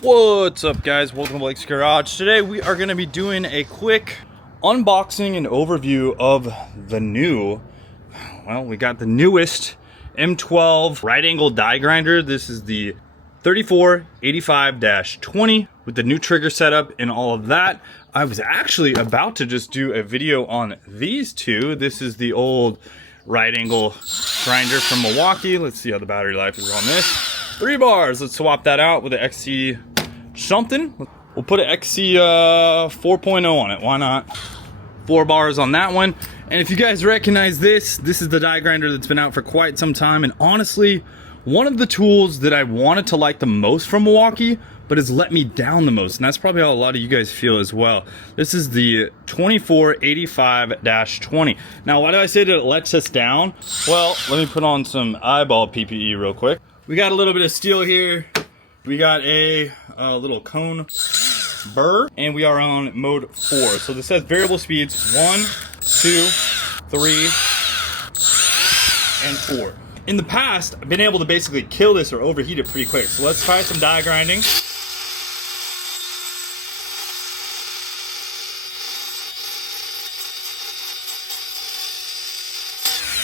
What's up, guys? Welcome to Blake's Garage. Today we are going to be doing a quick unboxing and overview of the new, well, we got the newest M12 right angle die grinder. This is the 3485-20 with the new trigger setup and all of that. I was actually about to just do a video on these two. This is the old right angle grinder from Milwaukee. Let's see how the battery life is on this. 3 bars. Let's swap that out with the XC something. We'll put an XC 4.0 on it. Why not? 4 bars on that one. And if you guys recognize this is the die grinder that's been out for quite some time. And honestly, one of the tools that I wanted to like the most from Milwaukee, but has let me down the most. And that's probably how a lot of you guys feel as well. This is the 2485-20. Now, why do I say that it lets us down? Well, let me put on some eyeball PPE real quick. We got a little bit of steel here. We got a little cone burr, and we are on mode 4. So this says variable speeds 1, 2, 3, and 4. In the past, I've been able to basically kill this or overheat it pretty quick. So let's try some die grinding.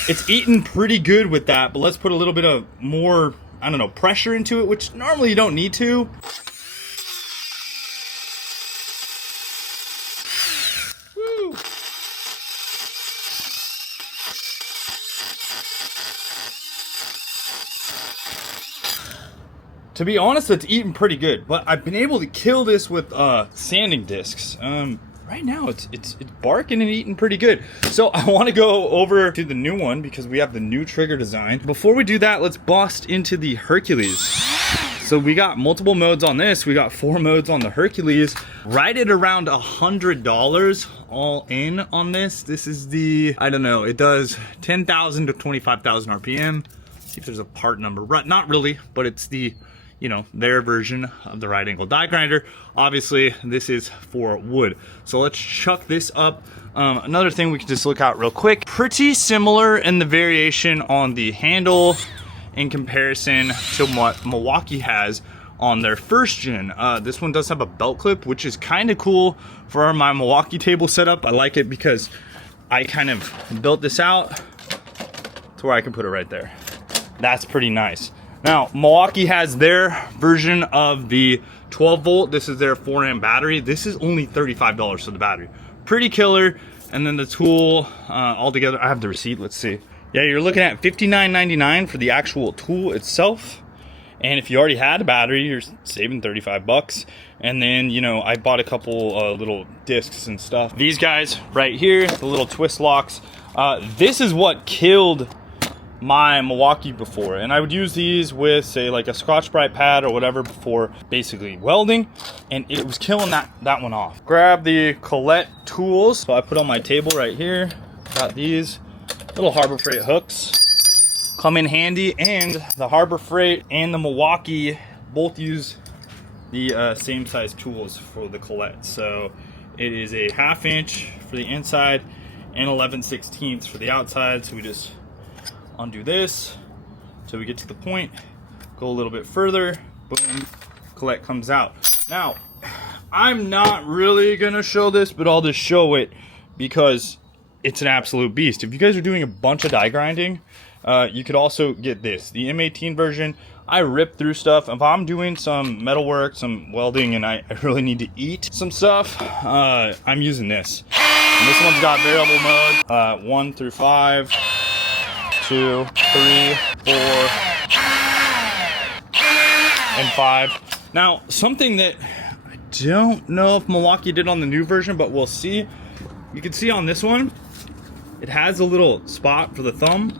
It's eaten pretty good with that, but let's put a little bit of more, I don't know, pressure into it, which normally you don't need to. Woo. To be honest, it's eaten pretty good, but I've been able to kill this with sanding discs. Right now it's barking and eating pretty good. So I want to go over to the new one because we have the new trigger design. Before we do that, let's bust into the Hercules. So we got multiple modes on this. We got 4 modes on the Hercules, right at around $100 all in on this. This is the, I don't know, it does 10,000 to 25,000 RPM. See if there's a part number. Not really, but it's the, you know, their version of the right angle die grinder. Obviously this is for wood. So let's chuck this up. Another thing we can just look out real quick, pretty similar in the variation on the handle in comparison to what Milwaukee has on their first gen. This one does have a belt clip, which is kind of cool for my Milwaukee table setup. I like it because I kind of built this out to where I can put it right there. That's pretty nice. Now, Milwaukee has their version of the 12 volt. This is their 4 amp battery. This is only $35 for the battery. Pretty killer. And then the tool altogether, I have the receipt, let's see. Yeah, you're looking at $59.99 for the actual tool itself. And if you already had a battery, you're saving 35 bucks. And then, you know, I bought a couple little discs and stuff. These guys right here, the little twist locks. This is what killed my Milwaukee before, and I would use these with, say, like a Scotch-Brite pad or whatever before basically welding, and it was killing that one off. Grab the Colette tools. So I put on my table right here. Got these little Harbor Freight hooks. Come in handy, and the Harbor Freight and the Milwaukee both use the same size tools for the Colette. So it is a 1/2 inch for the inside and 11/16 for the outside. So we just undo this so we get to the point, go a little bit further, boom, Colette comes out. Now, I'm not really gonna show this, but I'll just show it because it's an absolute beast. If you guys are doing a bunch of die grinding, you could also get this, the M18 version. I rip through stuff. If I'm doing some metal work, some welding, and I really need to eat some stuff, I'm using this. And this one's got variable mode, 1 through 5. 2, 3, 4, and 5. Now, something that I don't know if Milwaukee did on the new version, but we'll see. You can see on this one, it has a little spot for the thumb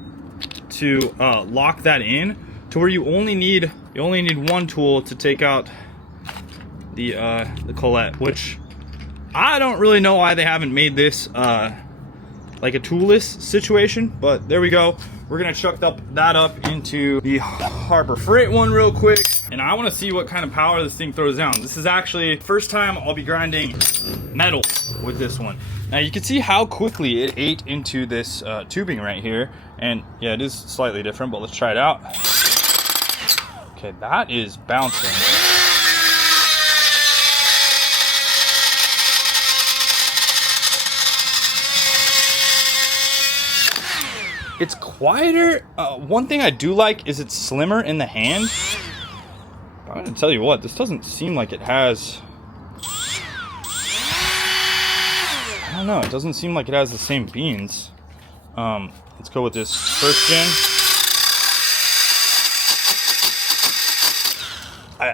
to lock that in, to where you only need one tool to take out the Colette, which I don't really know why they haven't made this like a toolless situation, but there we go. We're gonna chuck that up into the Harbor Freight one real quick, and I want to see what kind of power this thing throws down. This is actually the first time I'll be grinding metal with this one. Now you can see how quickly it ate into this tubing right here, and yeah, it is slightly different, but let's try it out. Okay, that is bouncing. quieter. One thing I do like is it's slimmer in the hand. I'm gonna tell you what, this doesn't seem like it has, I don't know, it doesn't seem like it has the same beans. Let's go with this first gen.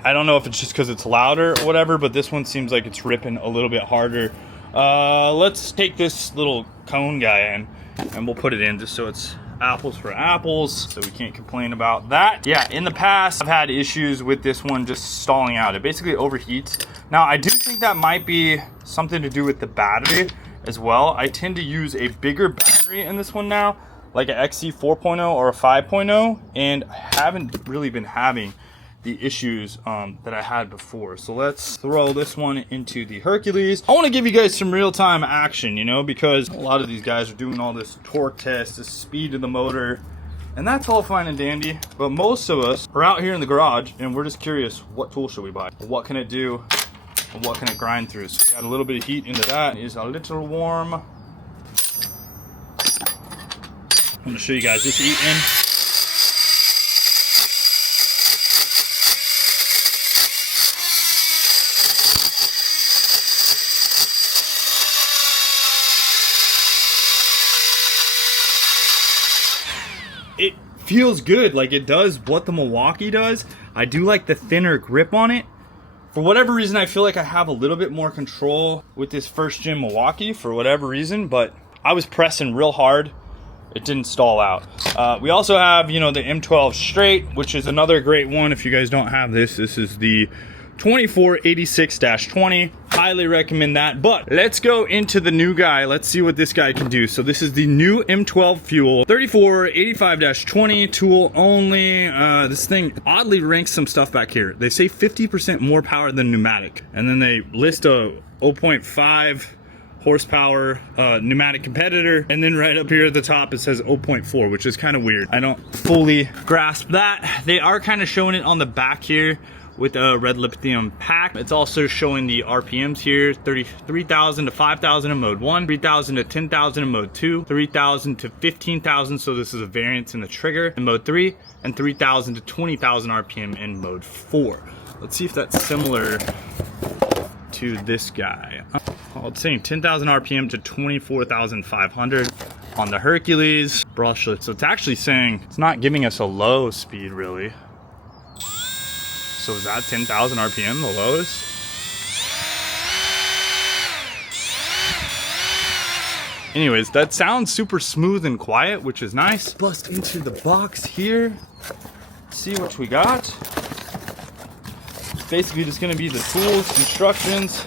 I don't know if it's just because it's louder or whatever, but this one seems like it's ripping a little bit harder. Let's take this little cone guy in and we'll put it in just so it's apples for apples, so we can't complain about that. Yeah, in the past I've had issues with this one just stalling out. It basically overheats. Now I do think that might be something to do with the battery as well. I tend to use a bigger battery in this one now, like an XC 4.0 or a 5.0, and I haven't really been having the issues that I had before. So let's throw this one into the Hercules. I want to give you guys some real-time action, you know, because a lot of these guys are doing all this torque test, the speed of the motor, and that's all fine and dandy, but most of us are out here in the garage and we're just curious, what tool should we buy? What can it do? And what can it grind through? So we got a little bit of heat into that. It is a little warm. I'm gonna show you guys this eating. It feels good, like it does what the Milwaukee does. I do like the thinner grip on it. For whatever reason, I feel like I have a little bit more control with this first gen Milwaukee for whatever reason, but I was pressing real hard. It didn't stall out. We also have, you know, the M12 straight, which is another great one. If you guys don't have this, this is the 2486-20. Highly recommend that. But let's go into the new guy. Let's see what this guy can do. So this is the new M12 FUEL 3485-20 tool only. This thing oddly ranks some stuff back here. They say 50% more power than pneumatic, and then they list a 0.5 horsepower pneumatic competitor, and then right up here at the top it says 0.4, which is kind of weird. I don't fully grasp that. They are kind of showing it on the back here with a red lithium pack. It's also showing the RPMs here, 33,000 to 5,000 in mode 1, 3,000 to 10,000 in mode 2, 3,000 to 15,000, so this is a variance in the trigger in mode 3, and 3,000 to 20,000 RPM in mode 4. Let's see if that's similar to this guy. Oh, it's saying 10,000 RPM to 24,500 on the Hercules. Brushless, so it's actually saying it's not giving us a low speed really. So is that 10,000 RPM, the lowest? Anyways, that sounds super smooth and quiet, which is nice. Bust into the box here. See what we got. It's basically just gonna be the tools, instructions,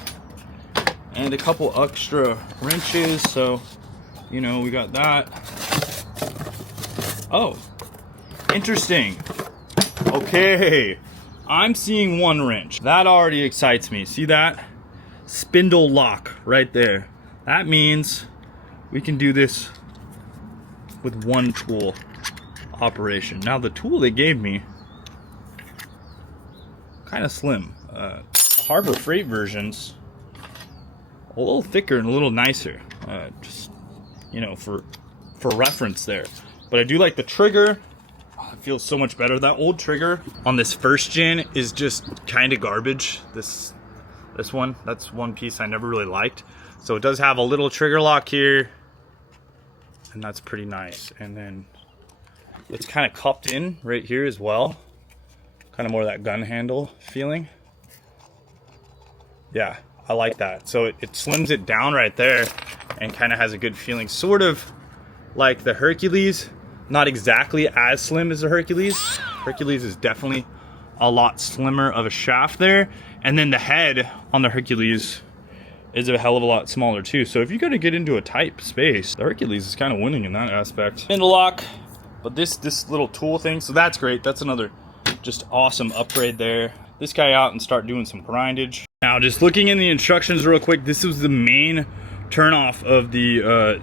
and a couple extra wrenches. So, you know, we got that. Oh, interesting. Okay. I'm seeing one wrench. That already excites me. See that? Spindle lock right there. That means we can do this with one tool operation. Now the tool they gave me, kind of slim. The Harbor Freight versions, a little thicker and a little nicer. Just, you know, for reference there. But I do like the trigger. It feels so much better. That old trigger on this first gen is just kind of garbage. This one, that's one piece I never really liked. So it does have a little trigger lock here, and that's pretty nice. And then it's kind of cupped in right here as well. Kind of more of that gun handle feeling. Yeah, I like that. So it slims it down right there and kind of has a good feeling. Sort of like the Hercules. Not exactly as slim as the Hercules. Hercules is definitely a lot slimmer of a shaft there. And then the head on the Hercules is a hell of a lot smaller too. So if you gotta get into a tight space, the Hercules is kind of winning in that aspect. Interlock, but this little tool thing, so that's great. That's another just awesome upgrade there. This guy out and start doing some grindage. Now just looking in the instructions real quick, this was the main turn off of the,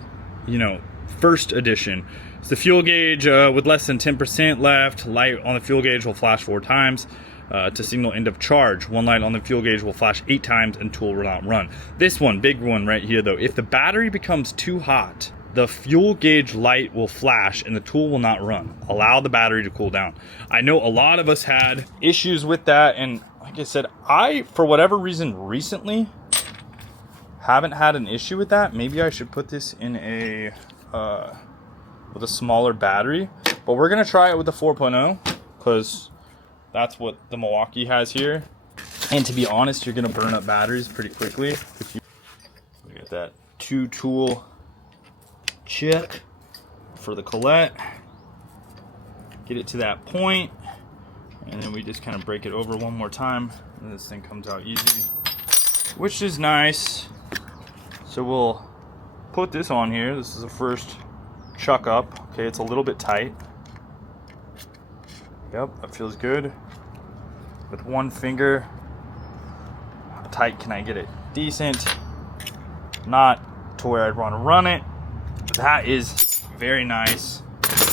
you know, first edition. It's the fuel gauge with less than 10% left. Light on the fuel gauge will flash 4 times to signal end of charge. One light on the fuel gauge will flash 8 times and tool will not run. This one, big one right here though, if the battery becomes too hot, the fuel gauge light will flash and the tool will not run. Allow the battery to cool down. I know a lot of us had issues with that, and like I said, I, for whatever reason, recently haven't had an issue with that. Maybe I should put this in a with a smaller battery, but we're gonna try it with the 4.0 because that's what the Milwaukee has here. And to be honest, you're gonna burn up batteries pretty quickly if you look at that 2-tool check for the collet. Get it to that point, and then we just kind of break it over one more time, and this thing comes out easy, which is nice. So we'll put this on here. This is the first chuck up. Okay, it's a little bit tight. Yep, that feels good. With one finger, how tight can I get it? Decent. Not to where I'd want to run it. That is very nice.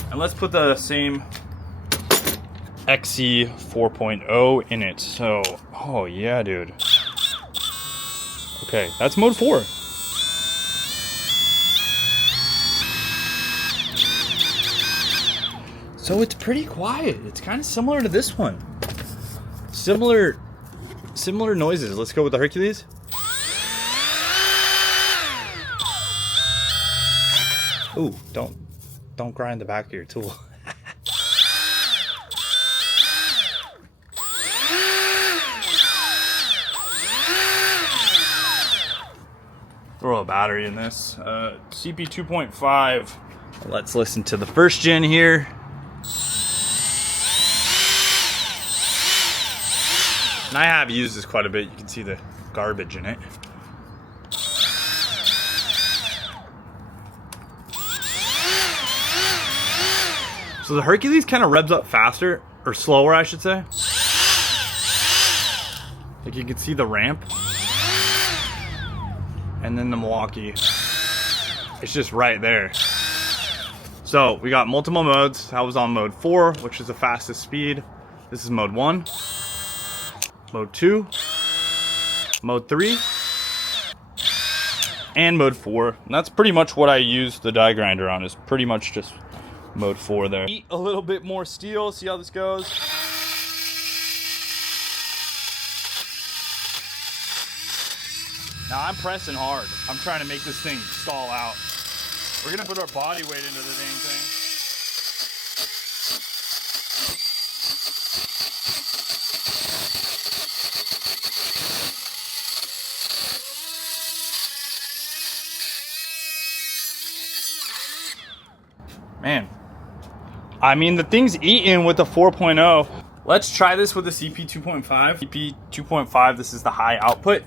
And let's put the same XC 4.0 in it. So, oh yeah, dude. Okay, that's mode 4. So it's pretty quiet. It's kind of similar to this one. Similar noises. Let's go with the Hercules. Ooh, don't grind the back of your tool. Throw a battery in this. CP 2.5. Let's listen to the first gen here. And I have used this quite a bit. You can see the garbage in it. So the Hercules kind of revs up faster, or slower I should say. Like you can see the ramp. And then the Milwaukee, it's just right there. So we got multiple modes. I was on mode 4, which is the fastest speed. This is mode 1. Mode 2, mode 3, and mode 4. And that's pretty much what I use the die grinder on, is pretty much just mode 4 there. Eat a little bit more steel, see how this goes. Now I'm pressing hard. I'm trying to make this thing stall out. We're gonna put our body weight into the dang thing. Man, I mean, the thing's eating with the 4.0. Let's try this with the CP 2.5. CP 2.5, this is the high output.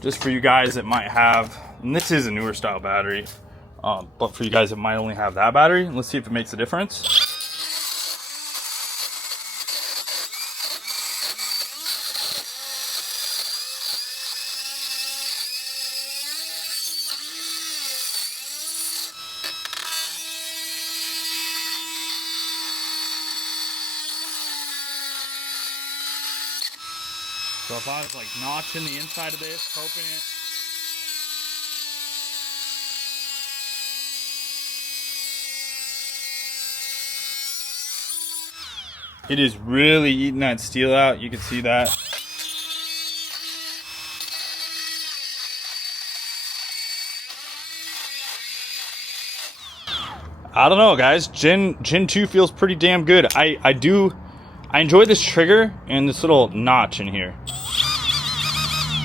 Just for you guys that might have, and this is a newer style battery, but for you guys that might only have that battery, let's see if it makes a difference. So if I was like notching the inside of this, hoping it is really eating that steel out. You can see that. I don't know, guys. Gen 2 feels pretty damn good. I enjoy this trigger and this little notch in here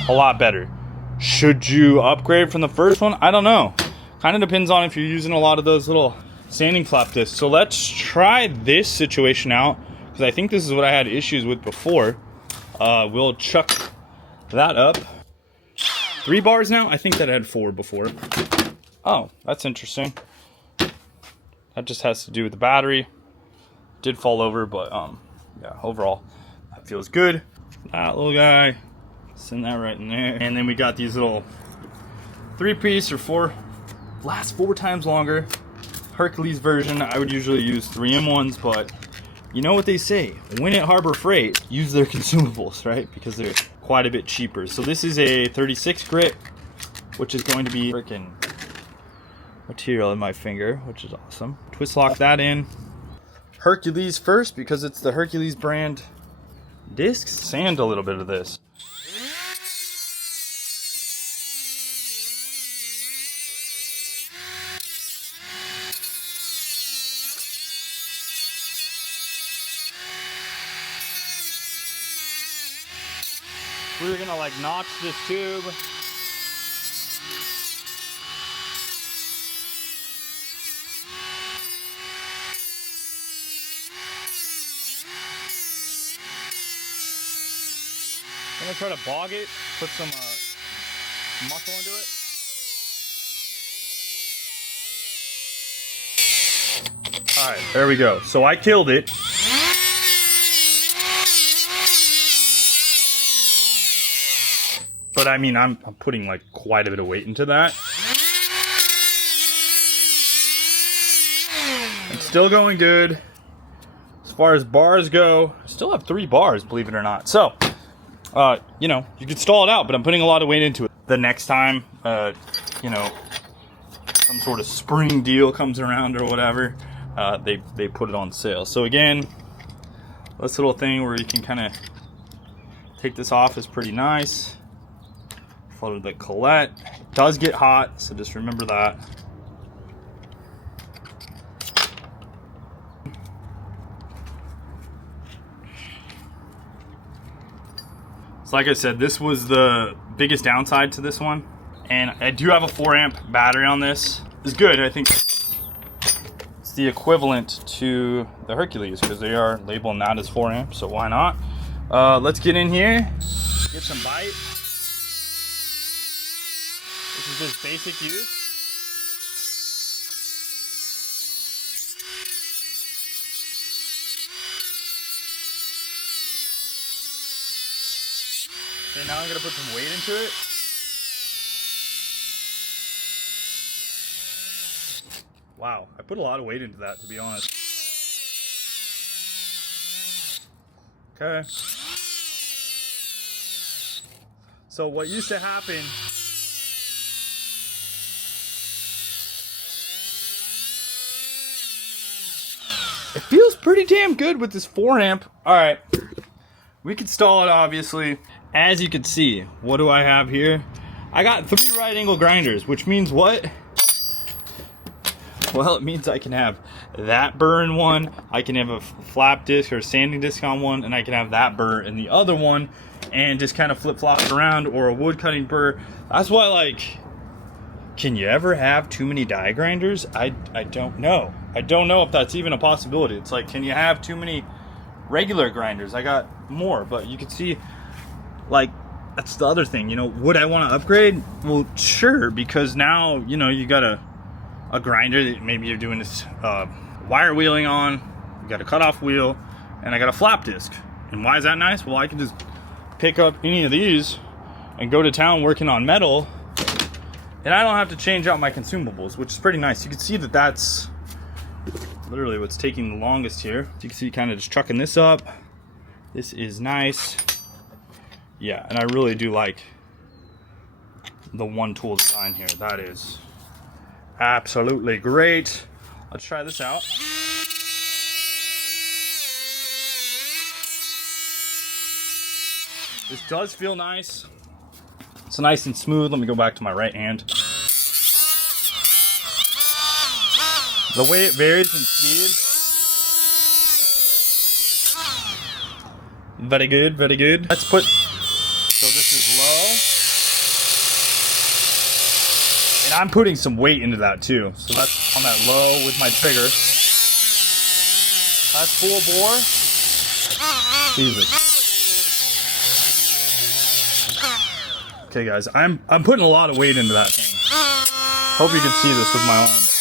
a lot better. Should you upgrade from the first one? I don't know. Kind of depends on if you're using a lot of those little sanding flap discs. So let's try this situation out, because I think this is what I had issues with before. We'll chuck that up. 3 bars now? I think that I had 4 before. Oh, that's interesting. That just has to do with the battery. Did fall over, but yeah, overall that feels good. That little guy, send that right in there. And then we got these little 3-piece or 4, last 4 times longer. Hercules version. I would usually use 3M ones, but you know what they say, when at Harbor Freight, use their consumables, right? Because they're quite a bit cheaper. So this is a 36 grit, which is going to be freaking material in my finger, which is awesome. Twist lock that in. Hercules first, because it's the Hercules brand discs. Sand a little bit of this. We're gonna like notch this tube. I'm gonna try to bog it, put some muscle into it. All right, there we go. So I killed it. But I mean, I'm putting like quite a bit of weight into that. It's still going good. As far as bars go, I still have 3 bars, believe it or not. So, you know, you could stall it out, but I'm putting a lot of weight into it. The next time, you know, some sort of spring deal comes around or whatever, they put it on sale. So again, this little thing where you can kind of take this off is pretty nice. Follow the collet. It does get hot, so just remember that. So like I said, this was the biggest downside to this one. And I do have a 4 amp battery on this. It's good. I think it's the equivalent to the Hercules because they are labeling that as 4 amps, so why not? Let's get in here, get some bite. This is just basic use. Okay, now I'm gonna put some weight into it. Wow, I put a lot of weight into that, to be honest. Okay. So what used to happen, it feels pretty damn good with this 4 amp. All right, we can stall it obviously. As you can see, what do I have here? I got 3 right angle grinders, which means what? Well, it means I can have that burr in one, I can have a flap disc or a sanding disc on one, and I can have that burr in the other one, and just kind of flip-flop it around, or a wood cutting burr. That's why, like, can you ever have too many die grinders? I don't know. I don't know if that's even a possibility. It's like, can you have too many regular grinders? I got more, but you can see, like, that's the other thing, you know, would I want to upgrade? Well, sure, because now, you know, you got a grinder that maybe you're doing this wire wheeling on, you got a cutoff wheel, and I got a flap disc. And why is that nice? Well, I can just pick up any of these and go to town working on metal, and I don't have to change out my consumables, which is pretty nice. You can see that that's literally what's taking the longest here. You can see kind of just trucking this up. This is nice. Yeah, and I really do like the one tool design here. That is absolutely great. Let's try this out. This does feel nice. It's nice and smooth. Let me go back to my right hand. The way it varies in speed. Very good, very good. Let's put, so this is low. And I'm putting some weight into that too. So that's on that low with my trigger. That's full bore. Jesus. Okay guys, I'm putting a lot of weight into that thing. Hope you can see this with my arms.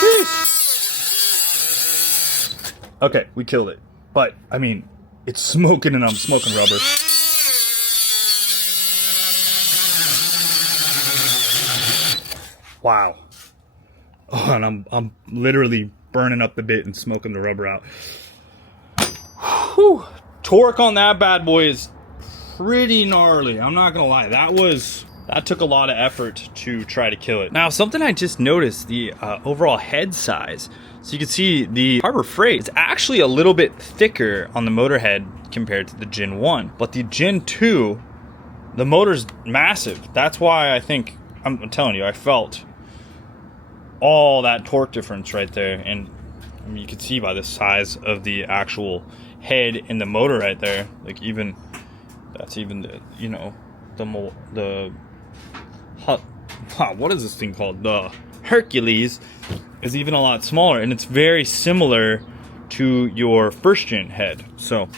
Jeez. Okay, we killed it. But, I mean, it's smoking and I'm smoking rubber. Wow. Oh, and I'm literally burning up the bit and smoking the rubber out. Whew. Torque on that bad boy is pretty gnarly. I'm not gonna lie. That was that took a lot of effort to try to kill it. Now, something I just noticed, the overall head size. So you can see the Harbor Freight is actually a little bit thicker on the motor head compared to the Gen 1. But the Gen 2, the motor's massive. That's why I think, I'm telling you, I felt all that torque difference right there. And I mean, you can see by the size of the actual head in the motor right there. Like even, that's even the, you know, what is this thing called? The Hercules is even a lot smaller, and it's very similar to your first gen head. So,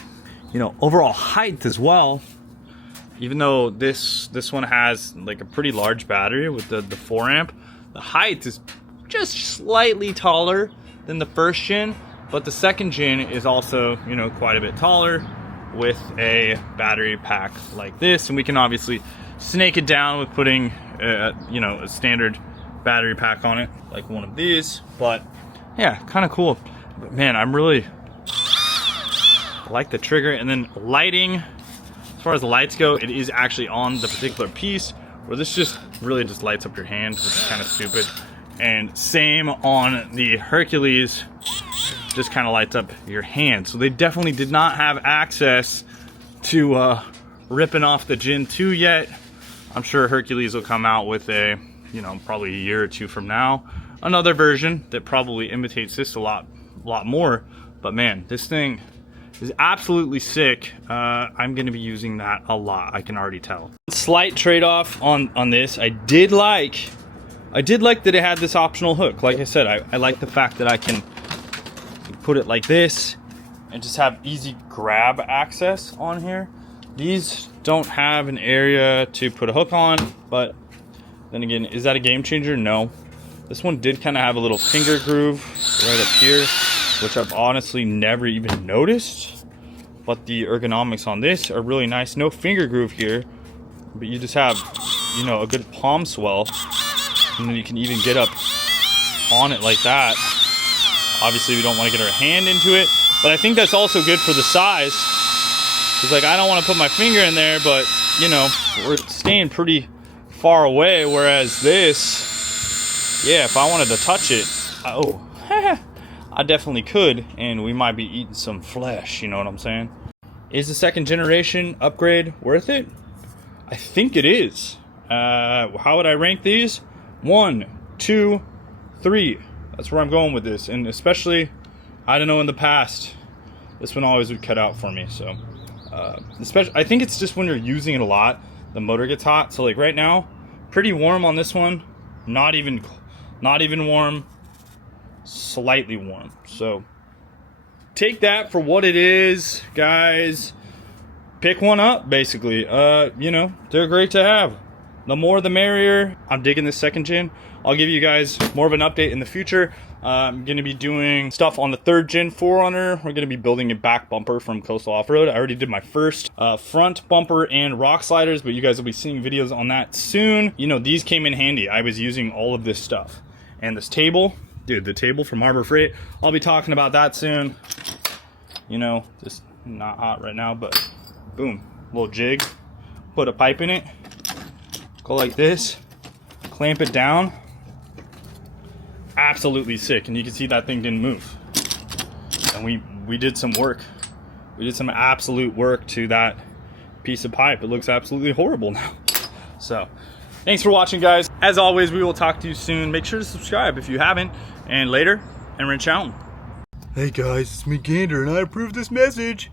you know, overall height as well, even though this one has like a pretty large battery with the 4 amp, the height is just slightly taller than the first gen, but the second gen is also, you know, quite a bit taller with a battery pack like this. And we can obviously snake it down with putting you know, a standard battery pack on it, like one of these. But yeah, kind of cool. But man, I'm really like the trigger. And then lighting, as far as the lights go, it is actually on the particular piece, where this just really just lights up your hand, which is kind of stupid. And same on the Hercules, just kind of lights up your hand. So they definitely did not have access to ripping off the Gen 2 yet. I'm sure Hercules will come out with a, you know, probably a year or two from now, another version that probably imitates this a lot more. But man, this thing is absolutely sick. I'm gonna be using that a lot, I can already tell. Slight trade-off on this. I did like that it had this optional hook. Like I said, I like the fact that I can put it like this and just have easy grab access on here. These don't have an area to put a hook on, but then again, is that a game changer? No. This one did kind of have a little finger groove right up here, which I've honestly never even noticed. But the ergonomics on this are really nice. No finger groove here, but you just have, you know, a good palm swell. And then you can even get up on it like that. Obviously, we don't want to get our hand into it, but I think that's also good for the size. Because, like, I don't want to put my finger in there, but, you know, we're staying pretty far away. Whereas this, yeah, if I wanted to touch it, I definitely could, and we might be eating some flesh, you know what I'm saying? Is the second generation upgrade worth it? I think it is. How would I rank these? 1, 2, 3. That's where I'm going with this. And especially, I don't know, in the past, this one always would cut out for me. So, especially, I think it's just when you're using it a lot, the motor gets hot. So like right now, pretty warm on this one. Not even warm. Slightly warm. So take that for what it is, guys. Pick one up, basically. You know, they're great to have. The more the merrier. I'm digging this second gen. I'll give you guys more of an update in the future. I'm going to be doing stuff on the third gen 4Runner. We're going to be building a back bumper from Coastal Off-Road. I already did my first front bumper and rock sliders, but you guys will be seeing videos on that soon. You know, these came in handy. I was using all of this stuff. And this table, dude, the table from Harbor Freight, I'll be talking about that soon. You know, just not hot right now, but boom, little jig. Put a pipe in it. Go like this. Clamp it down. Absolutely sick. And you can see that thing didn't move. And we did some work. We did some absolute work to that piece of pipe. It looks absolutely horrible now. So, thanks for watching, guys. As always, we will talk to you soon. Make sure to subscribe if you haven't. And later, and wrench out. Hey guys, it's me, Gander, and I approve this message.